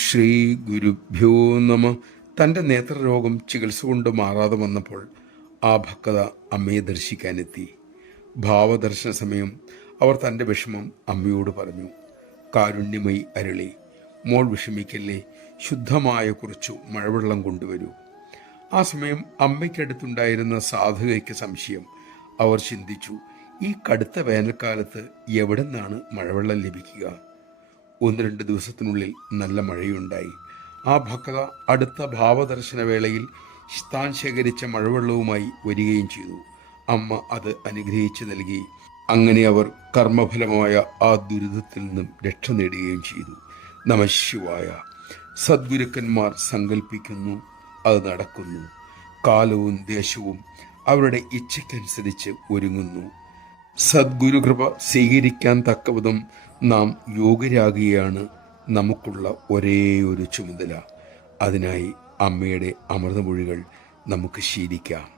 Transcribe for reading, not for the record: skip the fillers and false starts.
ശ്രീ ഗുരുഭ്യോ നമ. തൻ്റെ നേത്രരോഗം ചികിത്സ കൊണ്ട് മാറാതെ വന്നപ്പോൾ ആ ഭക്ത അമ്മയെ ദർശിക്കാനെത്തി. ഭാവദർശന സമയം അവർ തൻ്റെ വിഷമം അമ്മയോട് പറഞ്ഞു. കാരുണ്യമയി അരുളി, മോൾ വിഷമിക്കല്ലേ, ശുദ്ധമായ കുറച്ചു മഴവെള്ളം കൊണ്ടുവരൂ. ആ സമയം അമ്മയ്ക്കടുത്തുണ്ടായിരുന്ന സാധുകയ്ക്ക് സംശയം. അവർ ചിന്തിച്ചു, ഈ കടുത്ത വേനൽക്കാലത്ത് എവിടെ നിന്നാണ് മഴവെള്ളം ലഭിക്കുക? 1-2 ദിവസത്തിനുള്ളിൽ നല്ല മഴയുണ്ടായി. ആ ഭക്ത അടുത്ത ഭാവദർശന വേളയിൽ താൻ ശേഖരിച്ച മഴവെള്ളവുമായി വരികയും ചെയ്തു. അമ്മ അത് അനുഗ്രഹിച്ചു നൽകി. അങ്ങനെ അവർ കർമ്മഫലമായ ആ ദുരിതത്തിൽ നിന്നും രക്ഷ നേടുകയും ചെയ്തു. നമഃശിവായ. സദ്ഗുരുക്കന്മാർ സങ്കല്പിക്കുന്നു, അത് നടക്കുന്നു. കാലവും ദേശവും അവരുടെ ഇച്ഛയ്ക്കനുസരിച്ച് ഒരുങ്ങുന്നു. സദ്ഗുരുകൃപ സ്വീകരിക്കാൻ തക്കവിധം നാം യോഗ്യരാകുകയാണ് നമുക്കുള്ള ഒരേ ഒരു ചുമതല. അതിനായി അമ്മയുടെ അമൃതമൊഴികൾ നമുക്ക് ശീലിക്കാം.